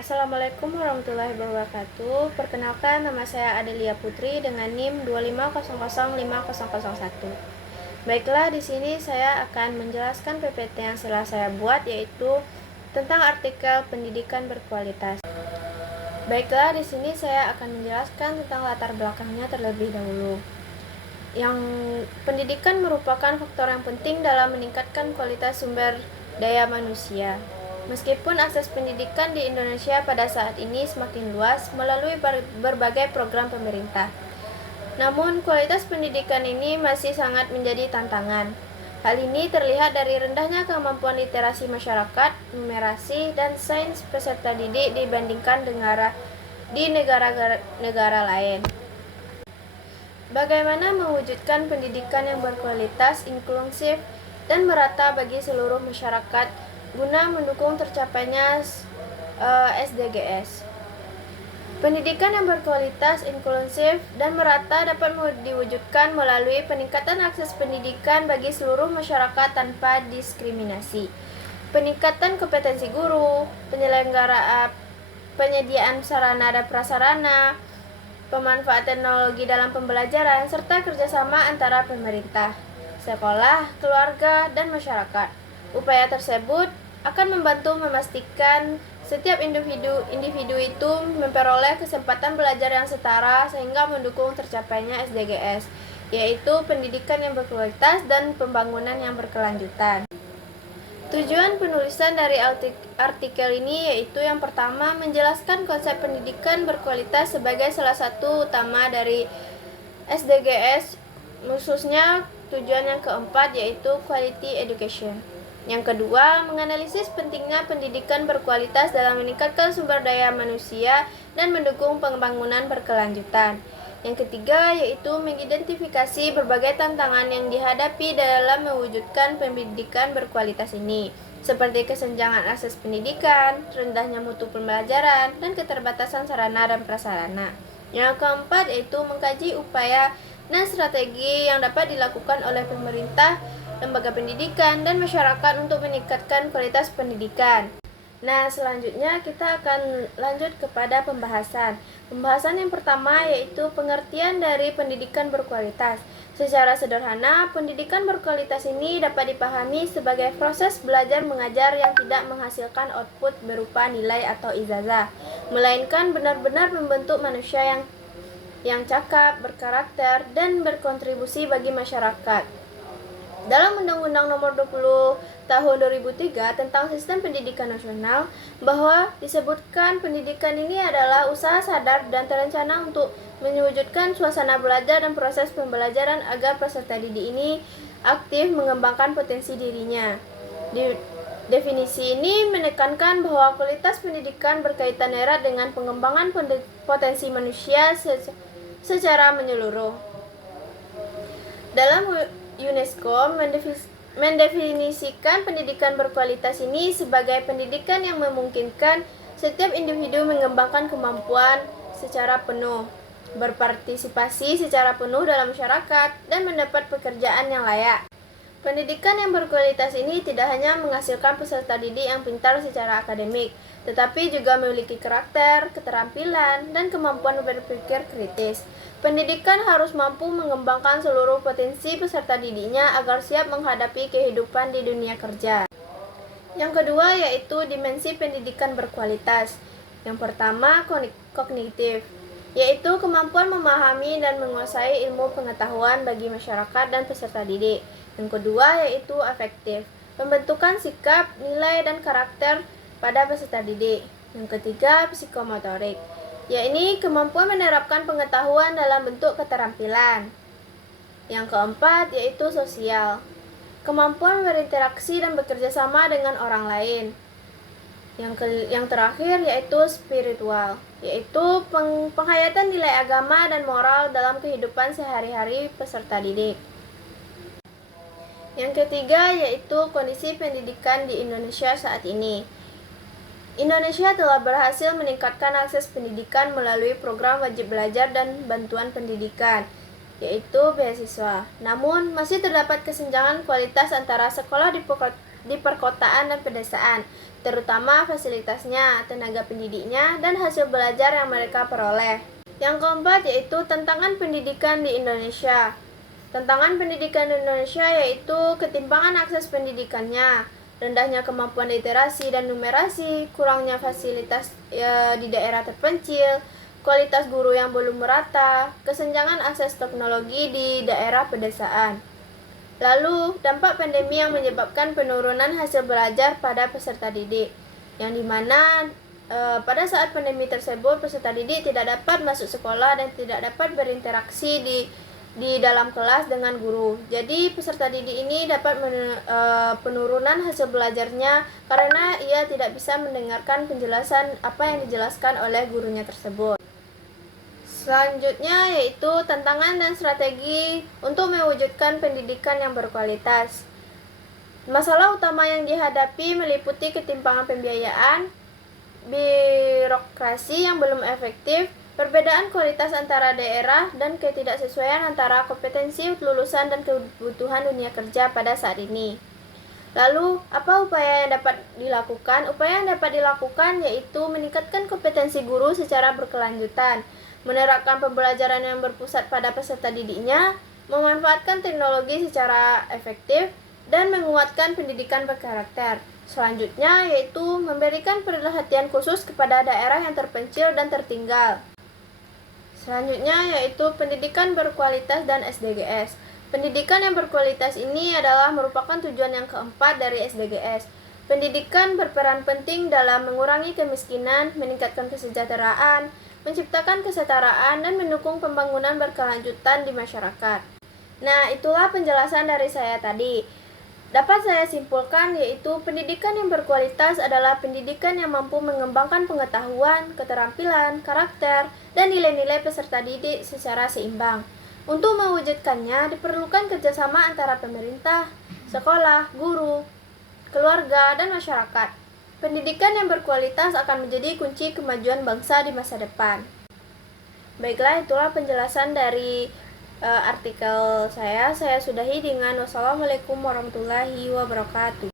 Assalamualaikum warahmatullahi wabarakatuh. Perkenalkan, nama saya Adelia Putri dengan NIM 250050001. Baiklah, di sini saya akan menjelaskan PPT yang telah saya buat, yaitu tentang artikel pendidikan berkualitas. Baiklah, di sini saya akan menjelaskan tentang latar belakangnya terlebih dahulu. Yang pendidikan merupakan faktor yang penting dalam meningkatkan kualitas sumber daya manusia. Meskipun akses pendidikan di Indonesia pada saat ini semakin luas melalui berbagai program pemerintah, namun kualitas pendidikan ini masih sangat menjadi tantangan. Hal ini terlihat dari rendahnya kemampuan literasi masyarakat, numerasi, dan sains peserta didik dibandingkan di negara lain. Bagaimana mewujudkan pendidikan yang berkualitas, inklusif, dan merata bagi seluruh masyarakat guna mendukung tercapainya SDGs. Pendidikan yang berkualitas, inklusif, dan merata dapat diwujudkan melalui peningkatan akses pendidikan bagi seluruh masyarakat tanpa diskriminasi, peningkatan kompetensi guru, penyediaan sarana dan prasarana, pemanfaatan teknologi dalam pembelajaran, serta kerjasama antara pemerintah, sekolah, keluarga, dan masyarakat. Upaya tersebut akan membantu memastikan setiap individu itu memperoleh kesempatan belajar yang setara sehingga mendukung tercapainya SDGs, yaitu pendidikan yang berkualitas dan pembangunan yang berkelanjutan. Tujuan penulisan dari artikel ini yaitu yang pertama, menjelaskan konsep pendidikan berkualitas sebagai salah satu utama dari SDGs, khususnya tujuan yang keempat yaitu quality education. Yang kedua, menganalisis pentingnya pendidikan berkualitas dalam meningkatkan sumber daya manusia dan mendukung pembangunan berkelanjutan. Yang ketiga, yaitu mengidentifikasi berbagai tantangan yang dihadapi dalam mewujudkan pendidikan berkualitas ini, seperti kesenjangan akses pendidikan, rendahnya mutu pembelajaran, dan keterbatasan sarana dan prasarana. Yang keempat, yaitu mengkaji upaya dan strategi yang dapat dilakukan oleh pemerintah, lembaga pendidikan, dan masyarakat untuk meningkatkan kualitas pendidikan. Nah, selanjutnya kita akan lanjut kepada pembahasan. Pembahasan yang pertama yaitu pengertian dari pendidikan berkualitas. Secara sederhana, pendidikan berkualitas ini dapat dipahami sebagai proses belajar mengajar yang tidak menghasilkan output berupa nilai atau ijazah, melainkan benar-benar membentuk manusia yang cakap, berkarakter, dan berkontribusi bagi masyarakat. Dalam Undang-Undang Nomor 20 Tahun 2003 tentang Sistem Pendidikan Nasional, bahwa disebutkan pendidikan ini adalah usaha sadar dan terencana untuk mewujudkan suasana belajar dan proses pembelajaran agar peserta didik ini aktif mengembangkan potensi dirinya. Definisi ini menekankan bahwa kualitas pendidikan berkaitan erat dengan pengembangan potensi manusia secara menyeluruh. Dalam UNESCO mendefinisikan pendidikan berkualitas ini sebagai pendidikan yang memungkinkan setiap individu mengembangkan kemampuan secara penuh, berpartisipasi secara penuh dalam masyarakat, dan mendapat pekerjaan yang layak. Pendidikan yang berkualitas ini tidak hanya menghasilkan peserta didik yang pintar secara akademik, tetapi juga memiliki karakter, keterampilan, dan kemampuan berpikir kritis. Pendidikan harus mampu mengembangkan seluruh potensi peserta didiknya agar siap menghadapi kehidupan di dunia kerja. Yang kedua yaitu dimensi pendidikan berkualitas. Yang pertama, kognitif, yaitu kemampuan memahami dan menguasai ilmu pengetahuan bagi masyarakat dan peserta didik. Yang kedua yaitu afektif, pembentukan sikap, nilai, dan karakter pada peserta didik. Yang ketiga, psikomotorik, yakni kemampuan menerapkan pengetahuan dalam bentuk keterampilan. Yang keempat yaitu sosial, kemampuan berinteraksi dan bekerja sama dengan orang lain. Yang terakhir yaitu spiritual, yaitu penghayatan nilai agama dan moral dalam kehidupan sehari-hari peserta didik. Yang ketiga yaitu kondisi pendidikan di Indonesia saat ini. Indonesia telah berhasil meningkatkan akses pendidikan melalui program wajib belajar dan bantuan pendidikan, yaitu beasiswa. Namun, masih terdapat kesenjangan kualitas antara sekolah di perkotaan dan pedesaan, terutama fasilitasnya, tenaga pendidiknya, dan hasil belajar yang mereka peroleh. Yang keempat yaitu tantangan pendidikan di Indonesia. Tantangan pendidikan di Indonesia yaitu ketimpangan akses pendidikannya, rendahnya kemampuan literasi dan numerasi, kurangnya fasilitas di daerah terpencil, kualitas guru yang belum merata, kesenjangan akses teknologi di daerah pedesaan. Lalu, dampak pandemi yang menyebabkan penurunan hasil belajar pada peserta didik, yang dimana pada saat pandemi tersebut peserta didik tidak dapat masuk sekolah dan tidak dapat berinteraksi di dalam kelas dengan guru. Jadi peserta didik ini dapat penurunan hasil belajarnya karena ia tidak bisa mendengarkan penjelasan apa yang dijelaskan oleh gurunya tersebut. Selanjutnya yaitu tantangan dan strategi untuk mewujudkan pendidikan yang berkualitas. Masalah utama yang dihadapi meliputi ketimpangan pembiayaan, birokrasi yang belum efektif, perbedaan kualitas antara daerah, dan ketidaksesuaian antara kompetensi lulusan dan kebutuhan dunia kerja pada saat ini. Lalu, apa upaya yang dapat dilakukan? Upaya yang dapat dilakukan yaitu meningkatkan kompetensi guru secara berkelanjutan, menerapkan pembelajaran yang berpusat pada peserta didiknya, memanfaatkan teknologi secara efektif, dan menguatkan pendidikan berkarakter. Selanjutnya yaitu memberikan perhatian khusus kepada daerah yang terpencil dan tertinggal. Selanjutnya yaitu pendidikan berkualitas dan SDGs. Pendidikan yang berkualitas ini adalah merupakan tujuan yang keempat dari SDGs. Pendidikan berperan penting dalam mengurangi kemiskinan, meningkatkan kesejahteraan, menciptakan kesetaraan, dan mendukung pembangunan berkelanjutan di masyarakat. Nah, itulah penjelasan dari saya tadi. Dapat saya simpulkan yaitu pendidikan yang berkualitas adalah pendidikan yang mampu mengembangkan pengetahuan, keterampilan, karakter, dan nilai-nilai peserta didik secara seimbang. Untuk mewujudkannya diperlukan kerjasama antara pemerintah, sekolah, guru, keluarga, dan masyarakat. Pendidikan yang berkualitas akan menjadi kunci kemajuan bangsa di masa depan. Baiklah, itulah penjelasan dari artikel saya sudahi dengan wassalamualaikum warahmatullahi wabarakatuh.